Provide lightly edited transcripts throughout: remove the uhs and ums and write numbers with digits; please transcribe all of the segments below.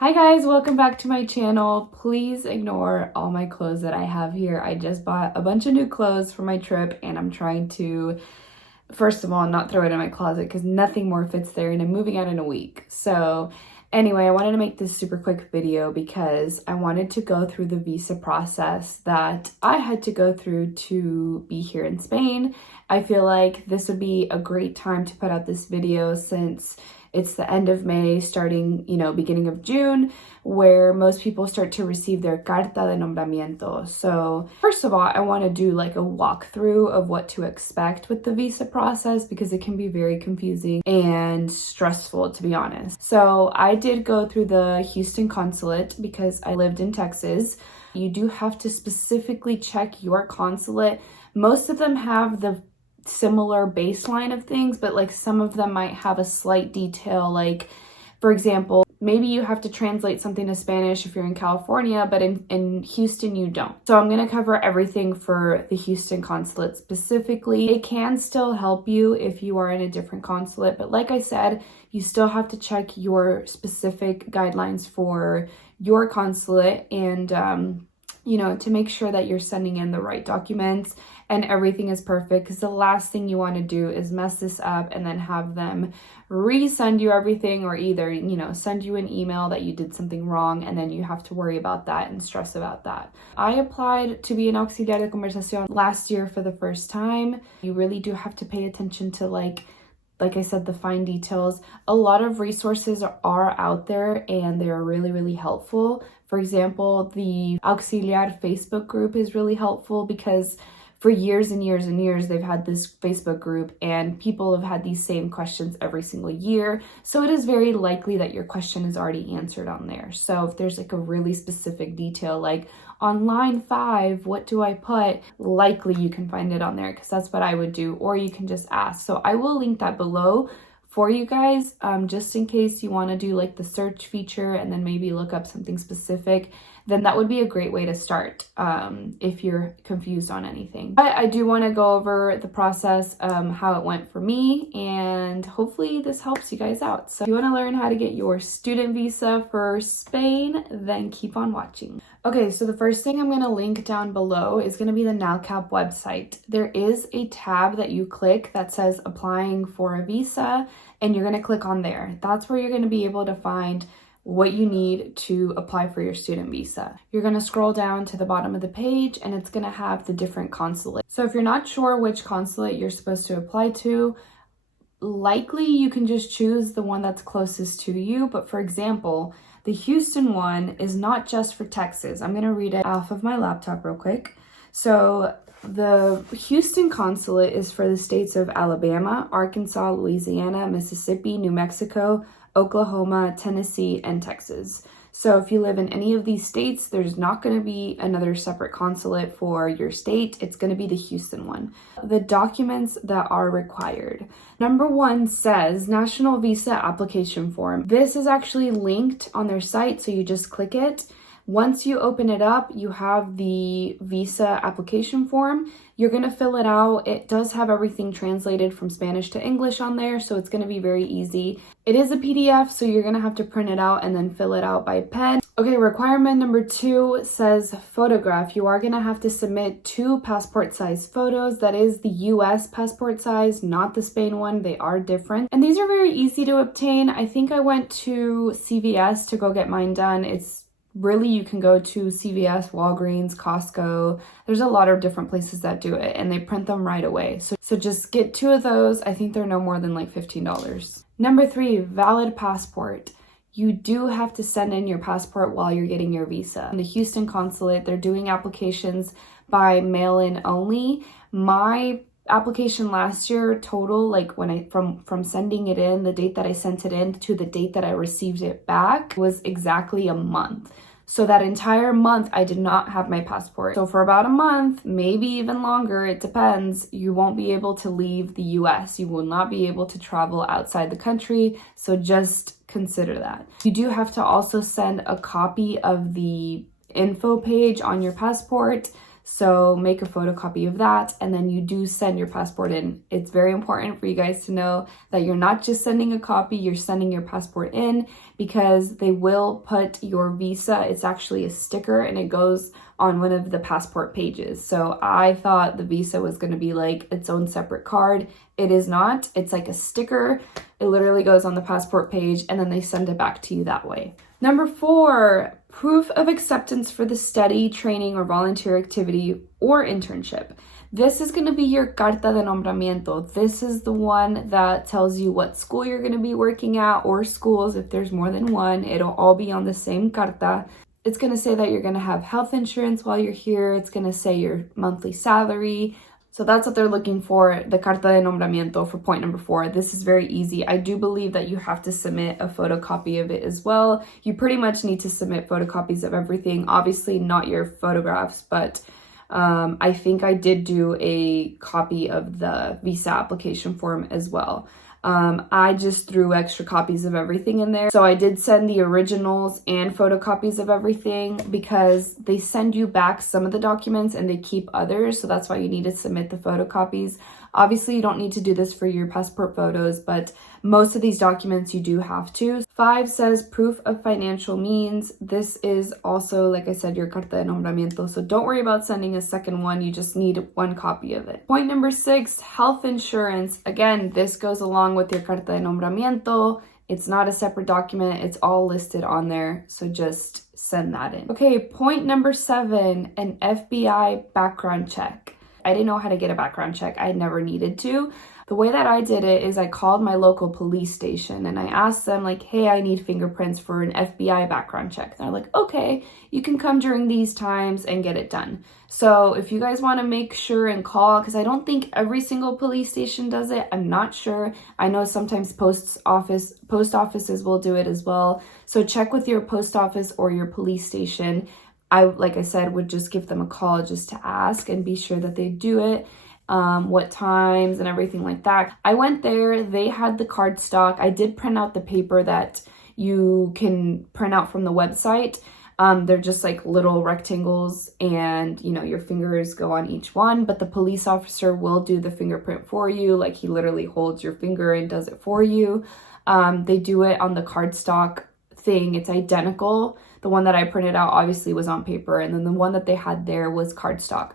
Hi guys, welcome back to my channel. Please ignore all my clothes that I have here. I just bought a bunch of new clothes for my trip and I'm trying to, first of all, not throw it in my closet because nothing more fits there and I'm moving out in a week. So anyway, I wanted to make this super quick video because I wanted to go through the visa process that I had to go through to be here in Spain. I feel like this would be a great time to put out this video since it's the end of May, starting, beginning of June, where most people start to receive their carta de nombramiento. So first of all, I want to do like a walkthrough of what to expect with the visa process because it can be very confusing and stressful, to be honest. So I did go through the Houston Consulate because I lived in Texas. You do have to specifically check your consulate. Most of them have the similar baseline of things, but like some of them might have a slight detail. Like, for example, maybe you have to translate something to Spanish if you're in California, but in Houston you don't. So I'm going to cover everything for the Houston Consulate specifically. It can still help you if you are in a different consulate, but like I said, you still have to check your specific guidelines for your consulate and to make sure that you're sending in the right documents and everything is perfect, because the last thing you want to do is mess this up and then have them resend you everything, or either, send you an email that you did something wrong and then you have to worry about that and stress about that. I applied to be an Auxiliar de Conversacion last year for the first time. You really do have to pay attention to like I said, the fine details. A lot of resources are out there and they're really, really helpful. For example, the Auxiliares Facebook group is really helpful because for years and years and years, they've had this Facebook group and people have had these same questions every single year. So it is very likely that your question is already answered on there. So if there's like a really specific detail, like on line 5, what do I put? Likely you can find it on there because that's what I would do, or you can just ask. So I will link that below for you guys, just in case you want to do like the search feature and then maybe look up something specific, then that would be a great way to start if you're confused on anything. But I do want to go over the process, how it went for me, and hopefully this helps you guys out. So if you want to learn how to get your student visa for Spain, then keep on watching. Okay, so the first thing I'm going to link down below is going to be the NALCAP website. There is a tab that you click that says applying for a visa, and you're going to click on there. That's where you're going to be able to find what you need to apply for your student visa. You're going to scroll down to the bottom of the page and it's going to have the different consulates. So if you're not sure which consulate you're supposed to apply to, likely you can just choose the one that's closest to you. But for example, the Houston one is not just for Texas. I'm going to read it off of my laptop real quick. So the Houston Consulate is for the states of Alabama, Arkansas, Louisiana, Mississippi, New Mexico, Oklahoma, Tennessee, and Texas. So if you live in any of these states, there's not going to be another separate consulate for your state. It's going to be the Houston one. The documents that are required. Number 1 says National Visa Application Form. This is actually linked on their site, so you just click it. Once you open it up, you have the visa application form. You're going to fill it out. It does have everything translated from Spanish to English on there, so it's going to be very easy. It is a PDF, so you're going to have to print it out and then fill it out by pen. Okay, requirement number 2 says photograph. You are going to have to submit 2 passport size photos. That is the US passport size, not the Spain one. They are different. And these are very easy to obtain. I think I went to CVS to go get mine done. Really, you can go to CVS, Walgreens, Costco. There's a lot of different places that do it and they print them right away. So just get 2 of those. I think they're no more than like $15. Number 3, valid passport. You do have to send in your passport while you're getting your visa. In the Houston Consulate, they're doing applications by mail-in only. My application last year total, like when I from sending it in, the date that I sent it in to the date that I received it back, was exactly a month. So that entire month I did not have my passport. So for about a month, maybe even longer, it depends, you won't be able to leave the US. You will not be able to travel outside the country. So just consider that. You do have to also send a copy of the info page on your passport. So make a photocopy of that, and then you do send your passport in. It's very important for you guys to know that you're not just sending a copy, you're sending your passport in, because they will put your visa, it's actually a sticker, and it goes on one of the passport pages. So I thought the visa was going to be like its own separate card. It is not. It's like a sticker. It literally goes on the passport page, and then they send it back to you that way. Number 4, proof of acceptance for the study, training, or volunteer activity or internship. This is going to be your carta de nombramiento. This is the one that tells you what school you're going to be working at, or schools if there's more than one. It'll all be on the same carta. It's going to say that you're going to have health insurance while you're here. It's going to say your monthly salary. So that's what they're looking for, the carta de nombramiento for point number 4. This is very easy. I do believe that you have to submit a photocopy of it as well. You pretty much need to submit photocopies of everything. Obviously not your photographs, but I think I did do a copy of the visa application form as well. I just threw extra copies of everything in there. So I did send the originals and photocopies of everything, because they send you back some of the documents and they keep others. So that's why you need to submit the photocopies. Obviously, you don't need to do this for your passport photos, but most of these documents you do have to. 5 says proof of financial means. This is also, like I said, your carta de nombramiento. So don't worry about sending a second one. You just need one copy of it. Point number 6, health insurance. Again, this goes along with your carta de nombramiento. It's not a separate document. It's all listed on there. So just send that in. Okay, point number 7, an FBI background check. I didn't know how to get a background check. I never needed to. The way that I did it is I called my local police station and I asked them like, hey, I need fingerprints for an FBI background check. They're like, okay, you can come during these times and get it done. So if you guys want to make sure and call, because I don't think every single police station does it. I'm not sure. I know sometimes post offices will do it as well. So check with your post office or your police station. Like I said, would just give them a call just to ask and be sure that they do it, what times and everything like that. I went there, they had the card stock. I did print out the paper that you can print out from the website. They're just like little rectangles, and your fingers go on each one, but the police officer will do the fingerprint for you. Like, he literally holds your finger and does it for you. They do it on the cardstock thing. It's identical. The one that I printed out obviously was on paper, and then the one that they had there was cardstock.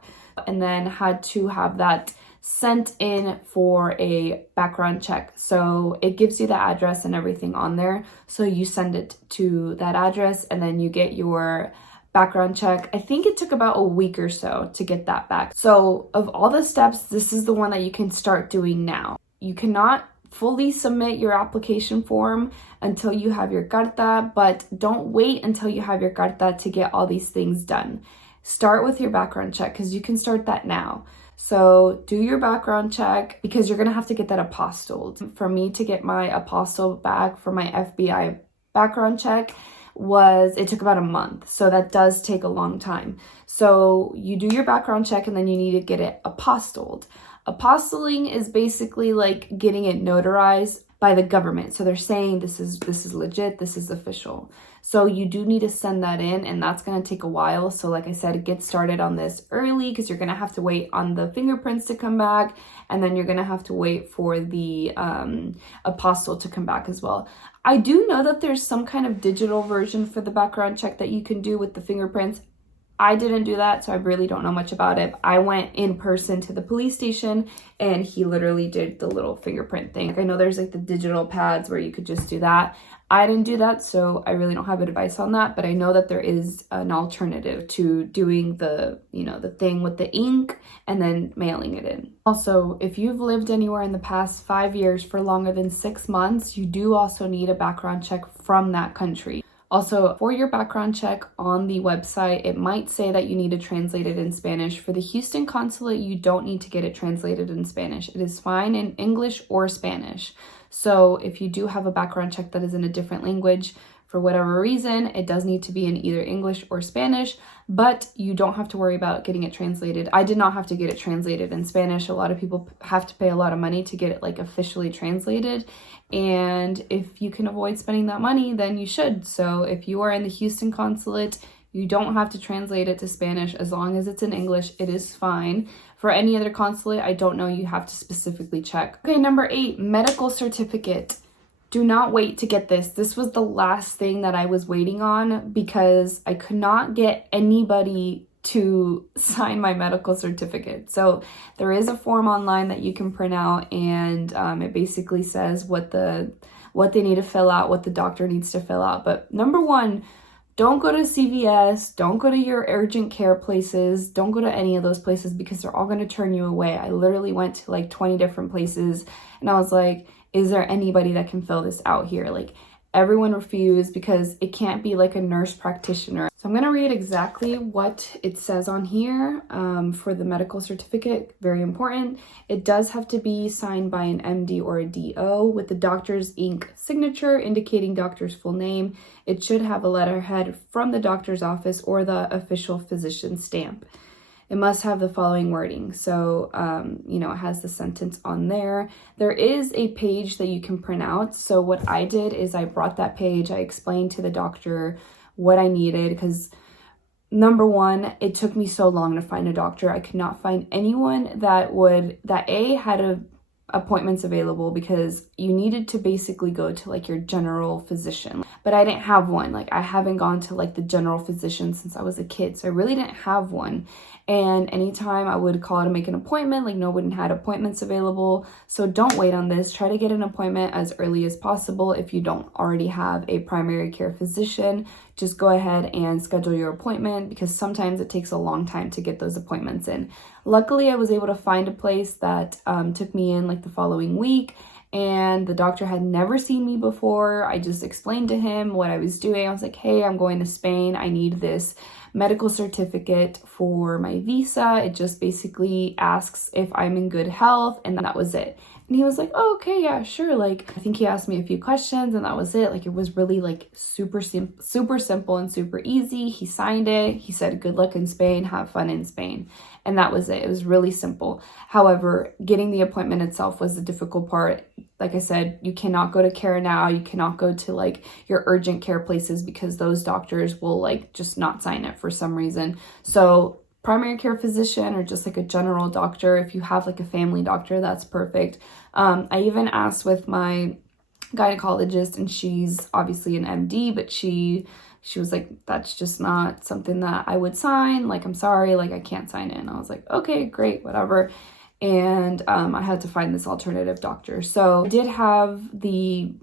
And then had to have that sent in for a background check. So it gives you the address and everything on there. So you send it to that address, and then you get your background check. I think it took about a week or so to get that back. So of all the steps, this is the one that you can start doing now. You cannot fully submit your application form until you have your carta, but don't wait until you have your carta to get all these things done. Start with your background check, because you can start that now. So do your background check, because you're going to have to get that apostilled. For me to get my apostille back for my FBI background check, it took about a month. So that does take a long time. So you do your background check, and then you need to get it apostilled. Apostilling is basically like getting it notarized by the government. So they're saying this is legit, this is official. So you do need to send that in, and that's going to take a while. So like I said, get started on this early, because you're going to have to wait on the fingerprints to come back, and then you're going to have to wait for the apostille to come back as well. I do know that there's some kind of digital version for the background check that you can do with the fingerprints. I didn't do that, so I really don't know much about it. I went in person to the police station, and he literally did the little fingerprint thing. Like, I know there's like the digital pads where you could just do that. I didn't do that, so I really don't have advice on that, but I know that there is an alternative to doing the thing with the ink and then mailing it in. Also, if you've lived anywhere in the past 5 years for longer than 6 months, you do also need a background check from that country. Also, for your background check on the website, it might say that you need to translate it in Spanish. For the Houston Consulate, you don't need to get it translated in Spanish. It is fine in English or Spanish. So if you do have a background check that is in a different language, for whatever reason, it does need to be in either English or Spanish, but you don't have to worry about getting it translated. I did not have to get it translated in Spanish. A lot of people have to pay a lot of money to get it like officially translated. And if you can avoid spending that money, then you should. So if you are in the Houston Consulate, You don't have to translate it to Spanish. As long as it's in English, it is fine. For any other consulate, I don't know, you have to specifically check. Okay, number 8, medical certificate. Do not wait to get this. This was the last thing that I was waiting on because I could not get anybody to sign my medical certificate. So there is a form online that you can print out, and it basically says what they need to fill out, what the doctor needs to fill out. But number 1, don't go to CVS, don't go to your urgent care places, don't go to any of those places because they're all going to turn you away. I literally went to like 20 different places and I was like, is there anybody that can fill this out here? Like, everyone refused because it can't be like a nurse practitioner. So I'm going to read exactly what it says on here for the medical certificate. Very important. It does have to be signed by an MD or a DO with the doctor's ink signature indicating doctor's full name. It should have a letterhead from the doctor's office or the official physician stamp. It must have the following wording. So, it has the sentence on there. There is a page that you can print out. So what I did is I brought that page. I explained to the doctor what I needed because number 1, it took me so long to find a doctor. I could not find anyone that had appointments available because you needed to basically go to like your general physician. But I didn't have one. Like, I haven't gone to like the general physician since I was a kid. So I really didn't have one. And anytime I would call to make an appointment, like, no one had appointments available. So don't wait on this. Try to get an appointment as early as possible. If you don't already have a primary care physician, just go ahead and schedule your appointment because sometimes it takes a long time to get those appointments in. Luckily, I was able to find a place that took me in like the following week. And the doctor had never seen me before. I just explained to him what I was doing. I was like, hey, I'm going to Spain. I need this medical certificate for my visa. It just basically asks if I'm in good health, and that was it. And he was like, oh, okay, yeah, sure. Like, I think he asked me a few questions and that was it. Like, it was really like super simple and super easy. He signed it. He said, good luck in Spain, have fun in Spain. And that was it. It was really simple. However, getting the appointment itself was the difficult part. Like I said, you cannot go to Care Now. You cannot go to like your urgent care places because those doctors will like just not sign it for some reason. So primary care physician or just like a general doctor, if you have like a family doctor, that's perfect. I even asked with my gynecologist, and she's obviously an MD, but she was like, that's just not something that I would sign. Like, I'm sorry, like I can't sign it. And I was like, okay, great, whatever. And I had to find this alternative doctor. So I did have the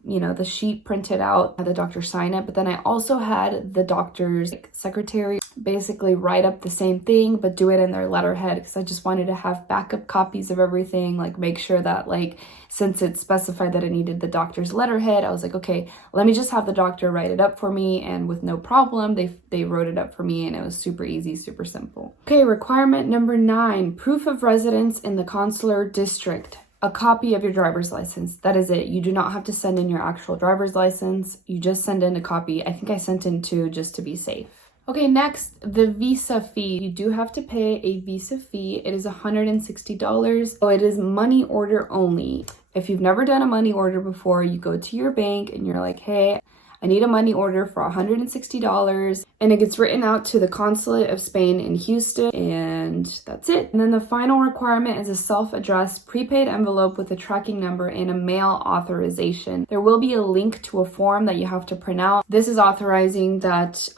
sheet printed out, had the doctor sign it, but then I also had the doctor's secretary basically write up the same thing, but do it in their letterhead because I just wanted to have backup copies of everything, like make sure that like, since it specified that I needed the doctor's letterhead, I was like, okay, let me just have the doctor write it up for me. And with no problem, they wrote it up for me and it was super easy, super simple. Okay, requirement number 9, proof of residence in the consular district. A copy of your driver's license. That is it. You do not have to send in your actual driver's license. You just send in a copy. I think I sent in 2 just to be safe. Okay, next, the visa fee. You do have to pay a visa fee. It is $160. So it is money order only. If you've never done a money order before, you go to your bank and you're like, hey, I need a money order for $160, and it gets written out to the Consulate of Spain in Houston, and that's it. And then the final requirement is a self-addressed prepaid envelope with a tracking number and a mail authorization. There will be a link to a form that you have to print out. This is authorizing that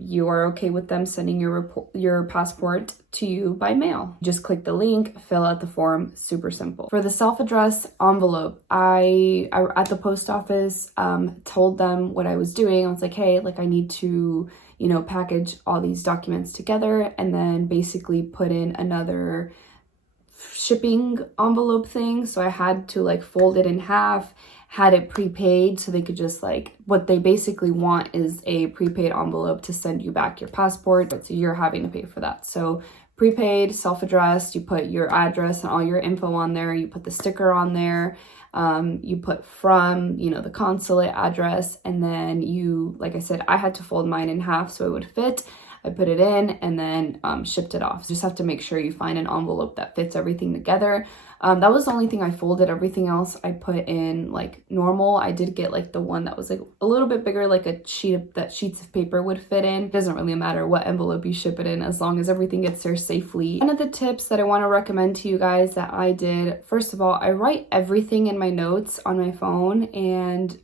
you are okay with them sending your passport to you by mail. Just click the link, fill out the form, super simple. For the self-addressed envelope, I at the post office told them what I was doing. I was like, hey, like I need to, package all these documents together and then basically put in another shipping envelope thing. So I had to like fold it in half, had it prepaid so they could just like, what they basically want is a prepaid envelope to send you back your passport. So you're having to pay for that. So prepaid, self-addressed, you put your address and all your info on there, you put the sticker on there, you put from, the consulate address, and then you, like I said, I had to fold mine in half so it would fit. I put it in and then shipped it off. So just have to make sure you find an envelope that fits everything together. That was the only thing I folded. Everything else I put in like normal. I did get like the one that was like a little bit bigger, like a sheets of paper would fit in. It doesn't really matter what envelope you ship it in as long as everything gets there safely. One of the tips that I want to recommend to you guys that I did, first of all, I write everything in my notes on my phone, and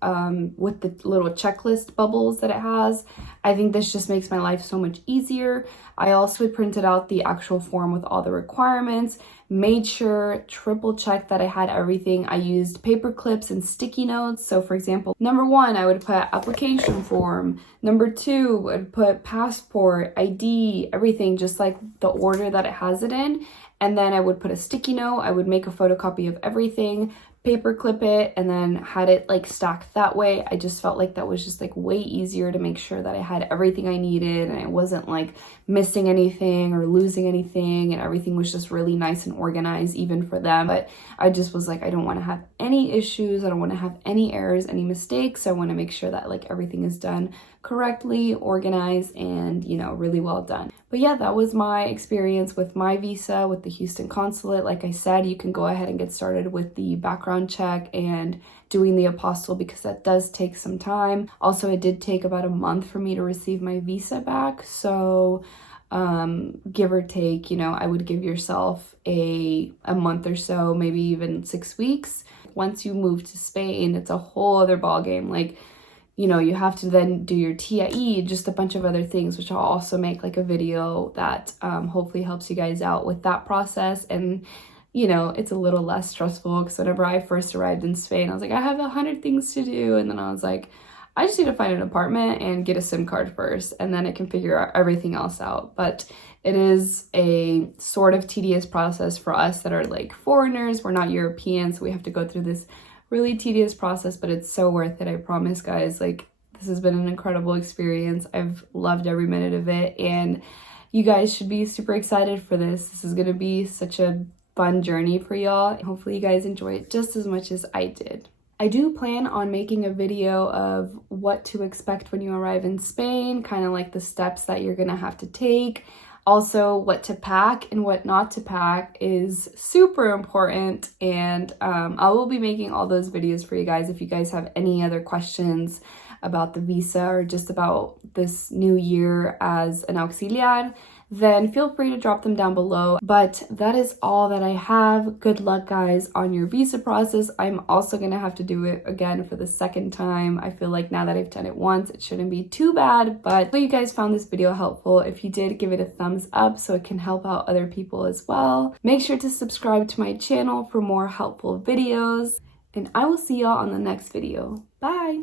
with the little checklist bubbles that it has, I think this just makes my life so much easier. I also printed out the actual form with all the requirements, made sure, triple checked that I had everything. I used paper clips and sticky notes. So for example, number 1, I would put application form. Number 2, I would put passport, ID, everything just like the order that it has it in. And then I would put a sticky note. I would make a photocopy of everything, paper clip it, and then had it like stacked that way. I just felt like that was just like way easier to make sure that I had everything I needed and I wasn't like missing anything or losing anything, and everything was just really nice and organized even for them. But I just was like, I don't want to have any issues. I don't want to have any errors, any mistakes. I want to make sure that like everything is done correctly, organized, and you know, really well done. But yeah, that was my experience with my visa with the Houston Consulate. Like I said, you can go ahead and get started with the background check and doing the apostille because that does take some time. Also, it did take about a month for me to receive my visa back. So give or take, you know, I would give yourself a month or so, maybe even 6 weeks. Once you move to Spain, it's a whole other ballgame. Like, you know, you have to then do your TIE, just a bunch of other things, which I'll also make like a video that hopefully helps you guys out with that process. And, you know, it's a little less stressful because whenever I first arrived in Spain, I was like, I have 100 things to do. And then I was like, I just need to find an apartment and get a SIM card first, and then I can figure out everything else out. But it is a sort of tedious process for us that are like foreigners. We're not Europeans, so we have to go through this really tedious process, but it's so worth it. I promise, guys. Like, this has been an incredible experience. I've loved every minute of it, and you guys should be super excited for this. This is going to be such a fun journey for y'all. Hopefully you guys enjoy it just as much as I did. I do plan on making a video of what to expect when you arrive in Spain, kind of like the steps that you're going to have to take. Also, what to pack and what not to pack is super important, and I will be making all those videos for you guys. If you guys have any other questions about the visa or just about this new year as an auxiliar, then feel free to drop them down below. But that is all that I have. Good luck, guys, on your visa process. I'm also gonna have to do it again for the second time. I feel like now that I've done it once, it shouldn't be too bad. But I hope you guys found this video helpful. If you did, give it a thumbs up so it can help out other people as well. Make sure to subscribe to my channel for more helpful videos, and I will see y'all on the next video. Bye!